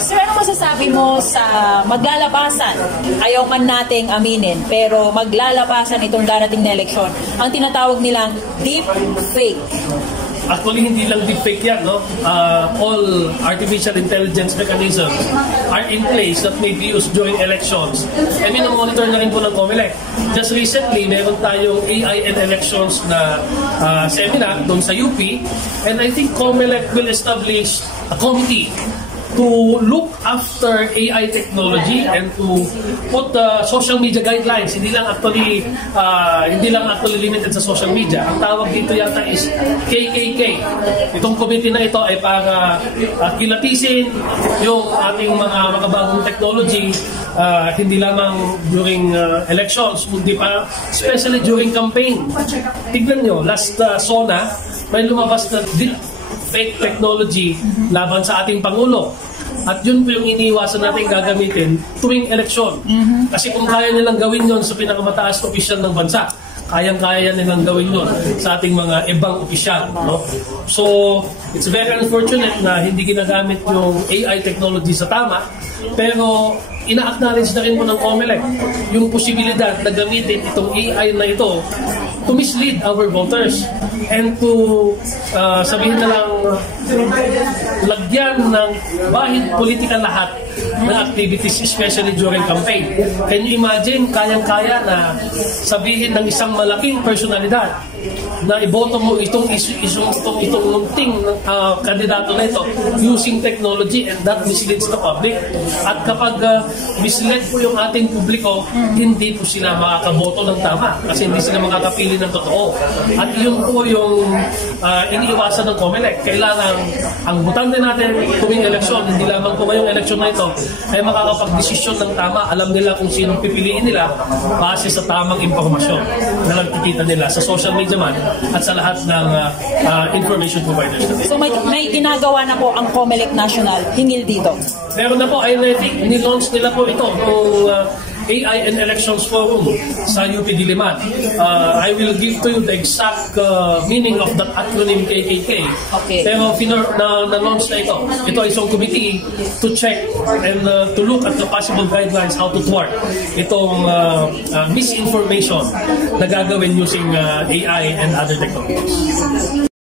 Sir, ano masasabi mo sa maglalabasan? Ayaw man nating aminin, pero maglalabasan itong darating na eleksyon. Ang tinatawag nilang deep fake. Actually, hindi lang deepfake yan, no? All artificial intelligence mechanisms are in place that may be used during elections. And monitor na rin po ng COMELEC. Just recently, meron tayong AI and elections na seminar doon sa UP. And I think COMELEC will establish a committee to look after AI technology and to put social media guidelines. Hindi lang actually limited sa social media. Ang tawag dito yata is KKK. Itong committee na ito ay para kilatisin yung ating mga makabagong technology, hindi lamang during elections, kundi pa especially during campaign. Tignan nyo, last SONA, may lumabas na fake technology laban sa ating Pangulo. At yun po yung iniiwasan natin gagamitin tuwing eleksyon. Kasi kung kaya nilang gawin yun sa pinakamataas na opisyal ng bansa, kayang-kaya nilang gawin yun sa ating mga ibang opisyal. No? So, it's very unfortunate na hindi ginagamit yung AI technology sa tama, pero ina-acknowledge na rin po ng COMELEC yung posibilidad na gamitin itong AI na ito to mislead our voters and to sabihin na lang lagyan ng bahid politika lahat ng activities, especially during campaign. Can you imagine, kayang-kaya na sabihin ng isang malaking personalidad na iboto mo itong munting kandidato na ito using technology, and that misleads the public. At kapag misled po yung ating publiko, hindi po sila makakaboto ng tama kasi hindi sila makakapili ng totoo. At yun po yung iniiwasan ng COMELEC. Kailangan ang butante natin tuwing eleksyon, hindi lamang po ngayong eleksyon na ito, ay makakapag-desisyon ng tama. Alam nila kung sinong pipiliin nila base sa tamang impormasyon na nagkikita nila sa social media man at sa lahat ng information providers natin. So may ginagawa na po ang COMELEC National hinggil dito? Meron na po, I think ni-launch nila po ito noong AI and Elections Forum sa UP Diliman. I will give to you the exact meaning of that acronym KKK. Okay. Pero na-launch na ito. Ito ay isang committee to check and to look at the possible guidelines how to thwart itong misinformation na gagawin using AI and other technologies.